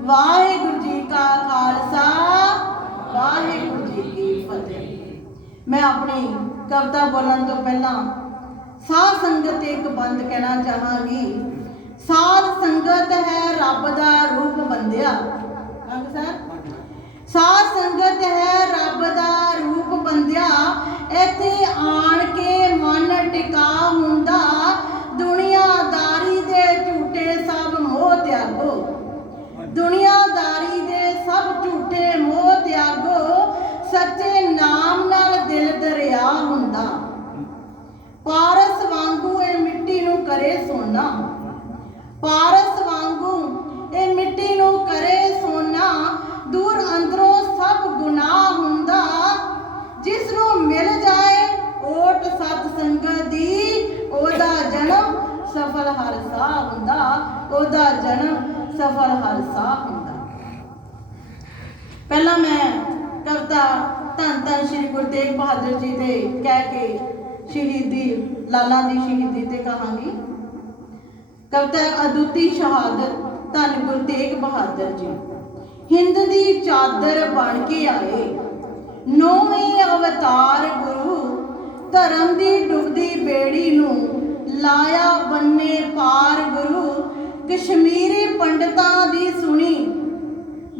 ਵਾਹਿਗੁਰੂ ਜੀ ਕਾ ਖਾਲਸਾ, ਵਾਹਿਗੁਰੂ ਜੀ ਕੀ ਫਤਿਹ। ਮੈਂ ਆਪਣੀ ਕਵਿਤਾ ਬੋਲਣ ਤੋਂ ਪਹਿਲਾਂ ਸਾਧ ਸੰਗਤ ਇੱਕ ਬੰਦ ਕਹਿਣਾ ਚਾਹਾਂਗੀ। ਸਾਧ ਸੰਗਤ ਹੈ ਰੱਬ ਦਾ ਰੂਪ ਬੰਦਿਆ। ਅੰਗ ਸਰ? ਸੋਨਾ। ਪਾਰਸ ਵਾਂਗੂ ਇਹ ਮਿੱਟੀ ਨੂੰ ਕਰੇ ਸੋਨਾ। ਦੂਰ ਅੰਦਰੋਂ ਸਭ ਗੁਨਾਹ ਹੁੰਦਾ। ਜਿਸ ਨੂੰ ਮਿਲ ਜਾਏ ਓਟ ਸਤ ਸੰਗਤ ਦੀ, ਉਹਦਾ ਜਨਮ ਸਫਲ ਹਰ ਸਾਹ ਹੁੰਦਾ। ਉਹਦਾ ਜਨਮ ਸਫਲ ਹਰ ਸਾਹ ਹੁੰਦਾ। ਪਹਿਲਾਂ ਮੈਂ ਕਵਿਤਾ ਧੰਨ ਧੰਨ ਸ਼੍ਰੀ ਗੁਰੂ ਤੇਗ ਬਹਾਦਰ ਜੀ ਦੇ ਕਹਿ ਕੇ ਸ਼ਹੀਦੀ, ਲਾਲਾ ਦੀ ਸ਼ਹੀਦੀ ਤੇ ਕਹਾਂਗੀ। ਕਵਿਤਾ ਅਦੁੱਤੀ ਸ਼ਹਾਦਤ ਧੰਨ ਗੁਰੂ ਤੇਗ ਬਹਾਦਰ ਜੀ। ਹਿੰਦ ਦੀ ਚਾਦਰ ਬਣ ਕੇ ਆਏ। ਨੌਵੇਂ ਅਵਤਾਰ ਗੁਰੂ ਧਰਮ ਦੀ ਡੁੱਬਦੀ ਬੇੜੀ ਨੂੰ ਲਾਇਆ ਬੰਨੇ ਪਾਰ ਗੁਰੂ। ਕਸ਼ਮੀਰੀ ਪੰਡਤਾਂ ਦੀ ਸੁਣੀ,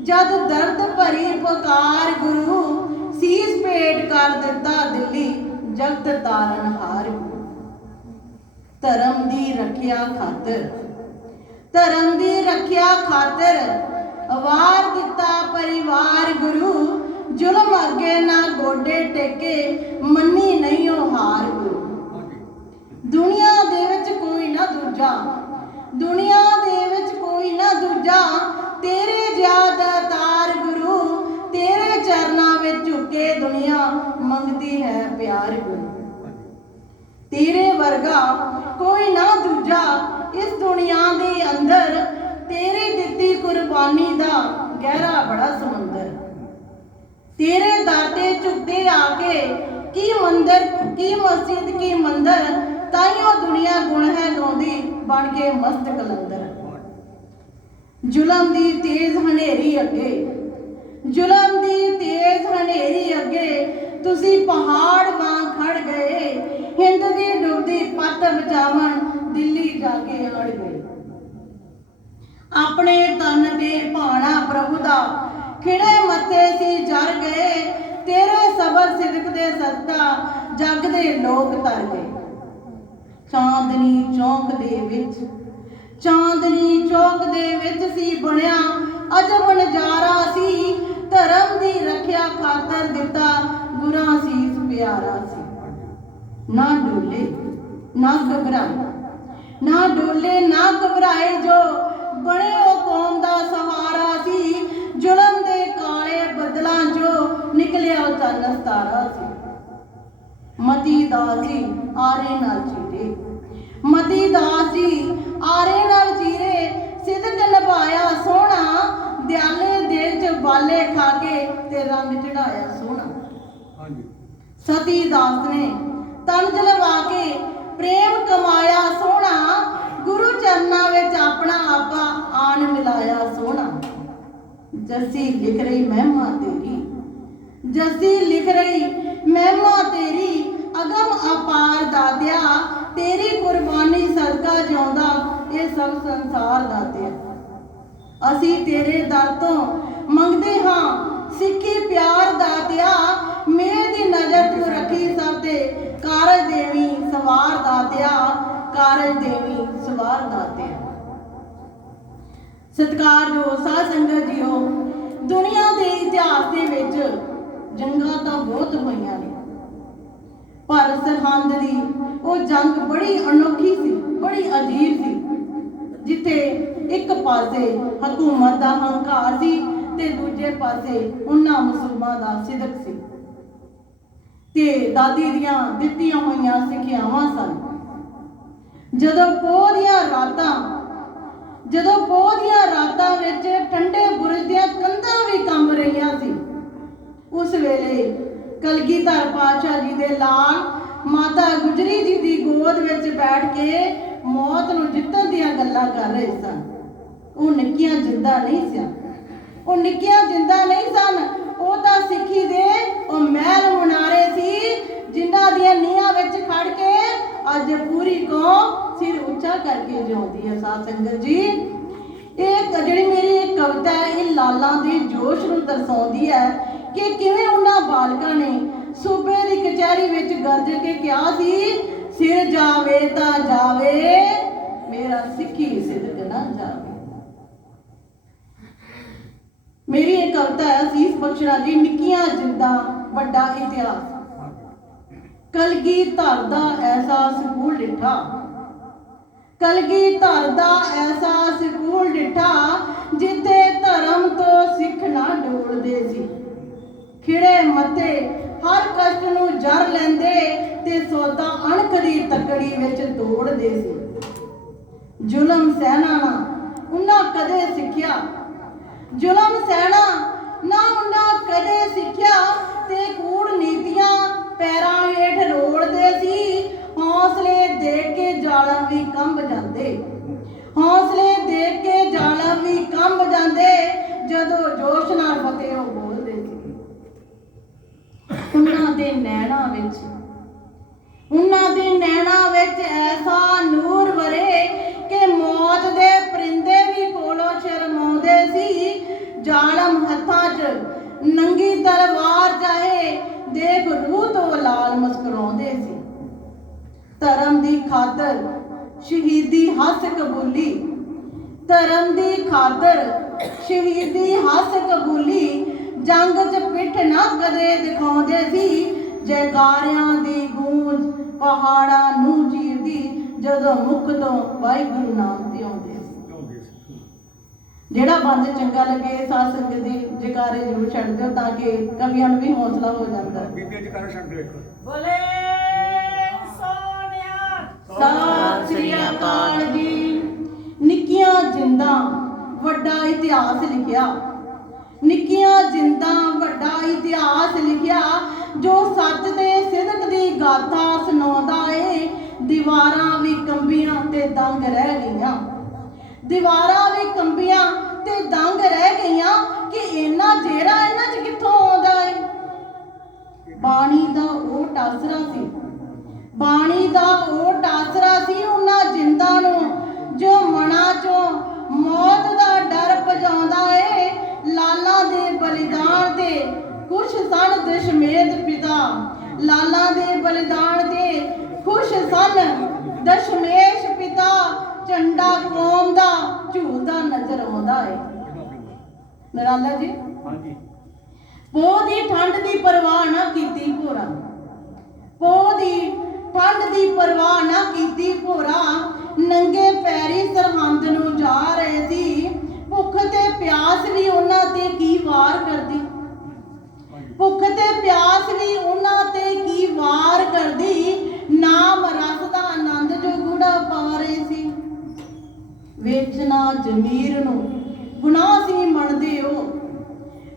ਜਦ ਦਰਦ ਭਰੀ ਪੁਕਾਰ ਗੁਰੂ, ਸੀਸ ਭੇਟ ਕਰ ਦਿੱਤਾ ਦਿੱਲੀ, ਜਗਤ ਤਾਰਨ ਹਾਰ। ਧਰਮ ਦੀ ਰੱਖਿਆ ਖਾਤਰ। ਧਰਮ ਦੀ ਰੱਖਿਆ ਖਾਤਰ ਵਾਰ ਦਿੱਤਾ ਪਰਿਵਾਰ ਗੁਰੂ, ਜ਼ੁਲਮ ਅੱਗੇ ਨਾ ਗੋਡੇ ਟੇਕੇ, ਮੰਨੀ ਨਹੀਂ ਉਹ ਹਾਰ ਗੁਰੂ। ਦੁਨੀਆ ਦੇ ਵਿੱਚ ਕੋਈ ਨਾ ਦੂਜਾ, ਦੁਨੀਆ ਦੇ ਵਿੱਚ ਕੋਈ ਨਾ ਦੂਜਾ, ਤੇਰੇ ਜ਼ਿਆਦਾ ਤਾਰ ਗੁਰੂ, ਤੇਰੇ ਚਰਨਾਂ ਵਿੱਚ ਝੁਕੇ ਦੁਨੀਆ, ਮੰਗਦੀ ਹੈ ਪਿਆਰ ਗੁਰੂ। ਤੇਰੇ ਵਰਗਾ ਕੋਈ ਨਾ ਦੂਜਾ ਇਸ ਦੁਨੀਆ ਦੇ ਅੰਦਰ ਤੇਰੀ ਦਿੱਤੀ ਕੁਰਬਾਨੀ ਦਾ ਗਹਿਰਾ ਬੜਾ ਸਮੁੰਦਰ। ਤੇਰੇ ਦਾਤੇ ਝੁਕਦੇ ਆ ਕੇ ਕੀ ਮੰਦਰ, ਕੀ ਮਸਜਿਦ, ਕੀ ਮੰਦਰ ਤਾਈਓ ਦੁਨੀਆ ਗੁਣ ਹੈ ਗਾਉਂਦੀ ਬਣ ਕੇ ਮਸਤ ਕਲੰਦਰ। ਜ਼ੁਲਮ ਦੀ ਤੇਜ਼ ਹਨੇਰੀ ਅੱਗੇ, ਜ਼ੁਲਮ ਦੀ ਤੇਜ਼ ਹਨੇਰੀ ਅੱਗੇ ਤੁਸੀਂ ਪਹਾੜ ਵਾਂਗ ਖੜ ਗਏ ਹਿੰਦ ਦੀ ਡੁੱਬਦੀ ਪੱਤ ਬਚਾਵਣ ਦਿੱਲੀ ਜਾ ਕੇ ਅੜ ਗਏ ਆਪਣੇ ਤਨ ਤੇ ਭਾਣਾ ਪ੍ਰਭੂ ਦਾ। ਖਿੜੇ ਮੱਥੇ ਸੀ ਜਰ ਗਏ, ਤੇਰੇ ਸਬਰ ਸਿਦਕ ਦੇ ਸਦਕਾ ਜਗ ਦੇ ਲੋਕ ਤਰ ਗਏ। ਚਾਂਦਨੀ ਚੌਂਕ ਦੇ ਵਿੱਚ, ਚਾਂਦਨੀ ਚੌਕ ਦੇ ਵਿੱਚ ਸੀ ਬਣਿਆ ਅਜਬ ਨਜ਼ਾਰਾ ਸੀ। ਧਰਮ ਦੀ ਰੱਖਿਆ ਖਾਤਰ ਦਿੱਤਾ ਗੁਰਾਂ ਸੀਸ ਪਿਆਰਾ ਸੀ। ਨਾ ਡੋਲੇ, ਨਾ ਘਬਰਾਏ, ਨਾ ਡੋਲੇ, ਨਾ ਘਬਰਾਏ ਮਤੀ ਦਾਸ ਜੀ ਆਰੇ ਨਾਲ ਚੀਰੇ ਮਤੀ ਦਾਸ ਜੀ ਆਰੇ ਨਾਲ ਚੀਰੇ ਸਿਦਕ ਨਿਭਾਇਆ ਸੋਹਣਾ। ਦਿਆਲੇ ਦੇਰ ਚ ਬਾਲੇ ਖਾ ਕੇ ਤੇ ਰੰਗ ਚੜਾਇਆ ਸੋਹਣਾ। ਹਾਂਜੀ। ਸਤੀ ਦਾਸ ਨੇ ਤਨ ਜਲਵਾ ਕੇ ਪ੍ਰੇਮ ਕਮਾਇਆ ਸੋਹਣਾ। ਗੁਰੂ ਚਰਨਾਂ ਵਿੱਚ ਆਪਣਾ ਆਪਾ ਆਣ ਮਿਲਾਇਆ ਸੋਹਣਾ। ਜੱਸੀ ਲਿਖ ਰਹੀ ਮਹਿਮਾ ਤੇਰੀ। ਜੱਸੀ ਲਿਖ ਰਹੀ ਮਹਿਮਾ ਤੇਰੀ। ਸਭ ਸੰਸਾਰ ਦਾਤਿਆ ਅਸੀਂ ਤੇਰੇ ਦਰ ਤੋਂ ਮੰਗਦੇ ਹਾਂ। ਸਿੱਖੀ ਪਿਆਰ ਦਾਤਿਆ ਮੇਰੇ ਦੀ ਨਜ਼ਰ ਤੂੰ ਰੱਖੀ ਸਭ ਤੇ। ਕਾਰਜ ਦੇਵੀ ਸਵਾਰ ਦਾਤਿਆ ਕਾਰਜ ਦੇਵੀ ਸਵਾਰ ਦਾਤਿਆ ਸਤਿਕਾਰਯੋਗ ਸਾਧ ਸੰਗਤ ਜੀਓ, ਦੁਨੀਆ ਦੇ ਇਤਿਹਾਸ ਦੇ ਵਿੱਚ ਜੰਗਾਂ ਤਾਂ ਬਹੁਤ ਹੋਈਆਂ ਨੇ। ਪਰ ਸਰਹੰਦ ਦੀ ਉਹ ਜੰਗ ਬੜੀ ਅਨੋਖੀ ਸੀ, ਬੜੀ ਅਜੀਬ ਸੀ। ਜਿੱਥੇ ਇੱਕ ਪਾਸੇ ਹਕੂਮਤ ਦਾ ਹੰਕਾਰ ਸੀ ਤੇ ਦੂਜੇ ਪਾਸੇ ਉਹਨਾਂ ਮੁਸਲਮਾਨਾਂ ਦਾ ਸਿਦਕ ਸੀ। ਤੇ ਦਾਦੀ ਦੀਆਂ ਦਿੱਤੀਆਂ ਹੋਈਆਂ ਸਿੱਖਿਆਵਾਂ ਸਨ। ਜਦੋਂ ਪੋਹ ਦੀਆਂ ਰਾਤਾਂ, ਜਦੋਂ ਪੋਹ ਦੀਆਂ ਰਾਤਾਂ ਵਿੱਚ ਠੰਡੇ ਬੁਰਜ ਦੀਆਂ ਕੰਧਾਂ ਵੀ ਕੰਬ ਰਹੀਆਂ ਸੀ, ਉਸ ਵੇਲੇ ਕਲਗੀਧਰ ਪਾਤਸ਼ਾਹ ਜੀ ਦੇ ਲਾਲ ਮਾਤਾ ਗੁਜਰੀ ਜੀ ਦੀ ਗੋਦ ਵਿੱਚ ਬੈਠ ਕੇ ਮੌਤ ਨੂੰ ਜਿੱਤਣ ਦੀਆਂ ਗੱਲਾਂ ਕਰ ਰਹੇ ਸਨ। ਉਹ ਨਿੱਕੀਆਂ ਜਿੰਦਾ ਨਹੀਂ ਸੀ ਉਹ ਨਿੱਕੀਆਂ ਜਿੰਦਾ ਨਹੀਂ ਸਨ। ਉਹ ਤਾਂ ਸਿੱਖੀ ਦੇ ਉਹ ਮਹਿਲ ਮੁਨਾਰੇ ਸੀ ਜਿਨ੍ਹਾਂ ਦੀਆਂ ਨੀਹਾਂ ਵਿੱਚ ਖੜ ਕੇ ਅੱਜ ਪੂਰੀ ਕੌਮ ਸਿਰ ਉੱਚਾ ਕਰਕੇ ਜਿਉਂਦੀ ਹੈ ਸਾਧ ਸੰਗਤ ਜੀ। ਇਹ ਜਿਹੜੀ ਮੇਰੀ ਇਹ ਕਵਿਤਾ ਹੈ, ਇਹ ਲਾਲਾਂ ਦੇ ਜੋਸ਼ ਨੂੰ ਦਰਸਾਉਂਦੀ ਹੈ ਕਿ ਕਿਵੇਂ ਉਹਨਾਂ ਬਾਲਕਾਂ ਨੇ ਸੂਬੇ ਦੀ ਕਚਹਿਰੀ ਵਿੱਚ ਗਰਜ ਕੇ ਕਿਹਾ ਸੀ ਸਿਰ ਜਾਵੇ ਤਾਂ ਜਾਵੇ, ਮੇਰਾ ਸਿੱਖੀ ਸਿਦਕ ਨਾ ਜਾਵੇ। ਮੇਰੀ ਇਹ ਕਵਿਤਾ ਹੈ, ਅਸੀਸ ਬਖਸ਼ਰਾ ਜੀ, ਨਿੱਕੀਆਂ ਜਿੰਦਾਂ, ਵੱਡਾ ਇਤਿਹਾਸ। ਕਲਗੀ ਧਰ ਦਾ ਐਸਾ ਸਕੂਲ ਡਿਠਾ। ਕਲਗੀ ਧਰ ਦਾ ਐਸਾ ਸਕੂਲ ਡਿਠਾ, ਜਿੱਥੇ ਧਰਮ ਤੋਂ ਸਿੱਖ ਨਾ ਡੋਲਦੇ ਸੀ। ਖਿੜੇ ਮੱਥੇ, ਹਰ ਕਸ਼ਟ ਨੂੰ ਜਰ ਲੈਂਦੇ ਤੇ ਸੋਦਾ ਅਣਖ ਤਕੜੀ ਵਿੱਚ ਤੋੜਦੇ ਸੀ। ਜ਼ੁਲਮ ਸਹਿਣਾ ਨਾ ਉਹਨਾਂ ਕਦੇ ਸਿੱਖਿਆ। ਜ਼ੁਲਮ ਸਹਿਣਾ ਨਾ ਉਹਨਾਂ ਕਦੇ ਸਿੱਖਿਆ ਤੇ ਕੂੜ ਨੀਤੀਆਂ ਪੈਰਾਂ ਹੇਠ ਰੋੜਦੇ ਸੀ। ਹੌਸਲੇ ਦੇ ਕੇ ਜਾਲਮ ਵੀ ਕੰਬ ਜਾਂਦੇ। ਹੌਸਲੇ ਦੇ ਕੇ ਜਾਲਮ ਵੀ ਕੰਬ ਜਾਂਦੇ। ਜਦੋਂ ਜੋਸ਼ ਨਾਲ ਫਤਿਹ ਹੋ ਉਹਨਾਂ ਦੇ ਨੈਣਾ ਵਿੱਚ। ਉਹਨਾਂ ਦੇ ਨੈਣਾ ਵਿੱਚ ਐਸਾ ਨੂਰ ਵਰੇ ਕਿ ਮੌਤ ਦੇ ਪਰਿੰਦੇ ਵੀ ਕੋਲੋਂ ਸ਼ਰਮਾਉਂਦੇ ਸੀ। ਜਾਲਮ ਹੱਥਾਂ 'ਚ ਨੰਗੀ ਤਲਵਾਰ ਚਾਹੇ ਦੇਖ ਰੂਹ ਤੋਂ ਲਾਲ ਮੁਸਕਰਾਉਂਦੇ ਸੀ। ਧਰਮ ਦੀ ਖਾਤਰ ਸ਼ਹੀਦੀ ਹੱਸ ਕਬੂਲੀ। ਧਰਮ ਦੀ ਖਾਤਰ ਸ਼ਹੀਦੀ ਹੱਸ ਕਬੂਲੀ। ਜੰਗ 'ਚ ਕਦੇ ਦਿਖਾਉਂਦੇ ਸੀ ਜੈਕਾਰਿਆਂ ਦੀ ਗੂੰਜ ਪਹਾੜਾਂ ਨੂੰ ਚੀਰਦੀ ਜਦੋਂ ਮੁਖ ਤੋਂ ਵਾਹਿਗੁਰੂ ਨਾਮ ਤੇ ਆਉਂਦੇ ਸੀ। ਜਿਹੜਾ ਬੰਦ ਚੰਗਾ ਲੱਗੇ ਸਾਧ ਸੰਗਤ ਦੀ ਜੈਕਾਰੇ ਜ਼ਰੂਰ ਛੱਡ ਦਿਓ ਤਾਂ ਕਿ ਕਵੀਆਂ ਨੂੰ ਵੀ ਹੌਸਲਾ ਹੋ ਜਾਂਦਾ। ਬੀਬੀਆਂ ਚ ਕਰ ਸਕਦੇ ਇੱਕ ਬੋਲੇ ਸੋਨਿਆ ਸਤਿ ਸ੍ਰੀ ਅਕਾਲ ਜੀ। ਨਿੱਕੀਆਂ ਜਿੰਦਾਂ ਵੱਡਾ ਇਤਿਹਾਸ ਲਿਖਿਆ। ਨਿੱਕੀਆਂ ਜਿੰਦਾਂ ਵੱਡਾ ਇਤਿਹਾਸ ਲਿਖਿਆ, ਜੋ ਸੱਚ ਤੇ ਸਿਦਕ ਦੀ ਗਾਥਾ ਸੁਣਾਉਂਦਾ ਏ। ਦੀਵਾਰਾਂ ਵੀ ਕੰਬੀਆਂ ਤੇ ਦੰਗ ਰਹਿ ਗਈਆਂ। ਦੀਵਾਰਾਂ ਵੀ ਕੰਬੀਆਂ ਤੇ ਦੰਗ ਰਹਿ ਗਈਆਂ ਕਿ ਇੰਨਾ ਜੇਰਾ ਇਹਨਾਂ 'ਚ ਕਿੱਥੋਂ ਆਉਂਦਾ ਏ? ਬਾਣੀ ਦਾ ਉਹ ਟਾਸਰਾ ਸੀ। ਬਾਣੀ ਦਾ ਉਹ ਟਾਸਰਾ ਸੀ ਉਹਨਾਂ ਜਿੰਦਾਂ ਨੂੰ, ਜੋ ਮਨਾਂ ਚੋਂ ਮੌਤ ਦਾ ਡਰ ਭਜਾਉਂਦਾ ਏ ਲਾਲਾ ਦੇ ਬਲੀਦਾਨ ਤੇ ਖੁਸ਼ ਸਨ ਦਸ਼ਮੇਧ ਪਿਤਾ ਲਾਲਾ ਦੇ ਬਲੀਦਾਨ ਤੇ ਖੁਸ਼ ਸਨ। ਦਸ਼ਮੇਸ਼ ਪਿਤਾ ਝੰਡਾ ਕੌਮ ਦਾ ਝੂਲਦਾ ਨਜ਼ਰ ਆਉਂਦਾ ਏ। ਨਰਾਲਾ ਜੀ? ਹਾਂਜੀ। ਪੋਹ ਦੀ ਠੰਡ ਦੀ ਪਰਵਾਹ ਨਾ ਕੀਤੀ ਭੋਰਾ। ਪੋਹ ਦੀ ਠੰਡ ਦੀ ਪਰਵਾਹ ਨਾ ਕੀਤੀ ਭੋਰਾ। ਨੰਗੇ ਪੈਰੀ ਸਰਹੰਦ ਨੂੰ ਜਾ ਰਹੇ ਸੀ। ਭੁੱਖ ਤੇ ਪਿਆਸ ਵੀ ਉਹਨਾਂ ਤੇ ਕੀ ਵਾਰ ਕਰਦੀ ਭੁੱਖ ਤੇ ਪਿਆਸ ਵੀ ਉਹਨਾਂ ਤੇ ਕੀ ਵਾਰ ਕਰਦੀ? ਨਾਮ ਰਸ ਦਾ ਆਨੰਦ ਜੋ ਗੂੜਾ ਪਾ ਰਹੇ ਸੀ। ਵੇਚਣਾ ਜ਼ਮੀਰ ਨੂੰ, ਗੁਨਾਹ ਸੀ ਮੰਨਦੇ ਹੋ।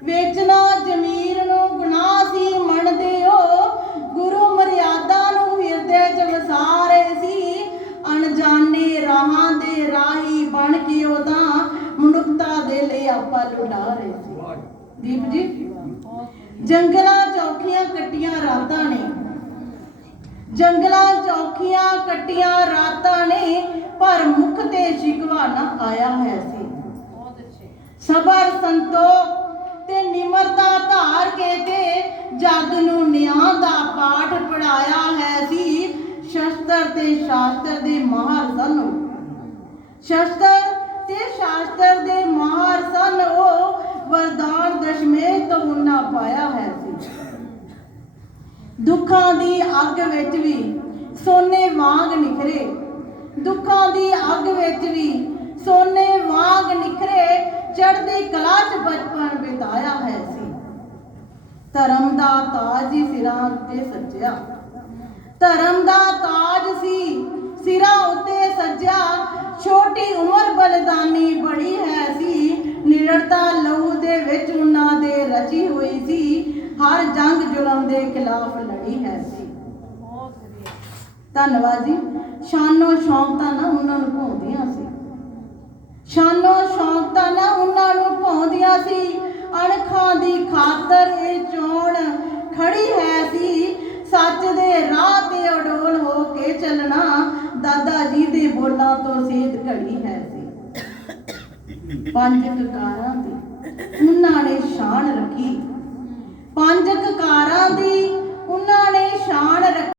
ਵੇਚਣਾ ਜ਼ਮੀਰ ਨੂੰ, ਗੁਨਾਹ ਸੀ ਮੰਨਦੇ ਹੋ। ਗੁਰੂ ਮਰਿਆਦਾ ਨੂੰ ਹਿਰਦੇ 'ਚ ਵਸਾਰੇ ਸੀ। ਅਣਜਾਣੇ ਰਾਹਾਂ ਦੇ ਰਾਹੀ ਬਣ ਕੇ ਉਹਦਾ ਮਨੁੱਖਤਾ ਦੇ ਲਈ ਆਪਾਂ ਲੁਟਾ ਰਹੇ ਸੀ। ਦੀਪ ਜੀ? ਜੰਗਲਾਂ ਚੌਖੀਆਂ ਕੱਟੀਆਂ ਰਾਤਾਂ ਨੇ। ਜੰਗਲਾਂ ਚੌਖੀਆਂ ਕੱਟੀਆਂ ਰਾਤਾਂ ਨੇ, ਪਰ ਮੁਖ ਤੇ ਸ਼ਿਕਵਾ ਨਾ ਆਇਆ ਹੈ ਸੀ। ਬਹੁਤ ਅੱਛੇ ਸਬਰ ਸੰਤੋਖ ਤੇ ਨਿਮਰਤਾ ਧਾਰ ਕੇ ਤੇ ਜਗ ਨੂੰ ਨਿਆਂ ਦਾ ਪਾਠ ਪੜਾਇਆ ਹੈ ਸੀ, ਸ਼ਸਤਰ ਤੇ ਸ਼ਾਸਤਰ ਦੇ ਮਾਹਰ ਸਨ ਉਹ। ਸ਼ਸਤਰ ਤੇ ਸ਼ਾਸਤਰ ਦੇ ਮਾਹਰ ਸਨ ਉਹ ਵਰਦਾਨ ਦਸ਼ਮੇਸ਼ ਤੋਂ ਉਹਨਾਂ ਪਾਇਆ ਹੈ ਸੀ। ਦੁੱਖਾਂ ਦੀ ਅੱਗ ਵਿੱਚ ਵੀ ਸੋਨੇ ਵਾਂਗ ਨਿਖਰੇ। ਦੁੱਖਾਂ ਦੀ ਅੱਗ ਵਿੱਚ ਵੀ ਸੋਨੇ ਵਾਂਗ ਨਿਖਰੇ ਚੜ੍ਹਦੀ ਕਲਾ 'ਚ ਬਚਪਨ ਬਿਤਾਇਆ ਹੈ ਸੀ। ਧਰਮ ਦਾ ਤਾਜ ਹੀ ਸਿਰਾਂ ਉੱਤੇ ਸੱਜਿਆ। ਧਰਮ ਦਾ ਤਾਜ ਸੀ ਸਿਰਾਂ ਉੱਤੇ ਸੱਜਿਆ। ਛੋਟੀ ਉਮਰ ਬਲਦਾਨੀ ਬੜੀ ਹੈ ਸੀ। ਨਿਰੜਤਾ ਸੀ, ਹਰ ਜੰਗ ਜ਼ੁਲਮ ਦੇ ਖਿਲਾਫ ਲੜੀ ਹੈ ਸੀ। ਧੰਨਵਾਦ ਜੀ। ਸ਼ਾਨੋ ਸ਼ੌਂਕ ਤਾਂ ਨਾ ਉਹਨਾਂ ਨੂੰ ਭੌਂਦੀਆਂ ਸੀ। ਸ਼ਾਨੋ ਸ਼ੌਂਕ ਤਾਂ ਨਾ ਉਹਨਾਂ ਨੂੰ ਭੌਂਦੀਆਂ ਸੀ। ਅਣਖਾਂ ਦੀ ਖਾਤਰ ਇਹ ਚੋਣ ਖੜੀ ਹੈ ਸੀ। ਸੱਚ ਦੇ ਰਾਹ ਤੇ ਅਡੋਲ ਹੋ ਕੇ ਚੱਲਣਾ ਦਾਦਾ ਜੀ ਦੇ ਬੋਲਾਂ ਤੋਂ ਸੇਧ ਘੜੀ ਹੈ ਸੀ। ਪੰਜ ਕਕਾਰਾਂ ਦੀ ਉਹਨਾਂ ਨੇ ਸ਼ਾਨ ਰੱਖੀ। ਪੰਜ ਕਕਾਰਾਂ ਦੀ ਉਹਨਾਂ ਨੇ ਸ਼ਾਨ ਰੱਖੀ।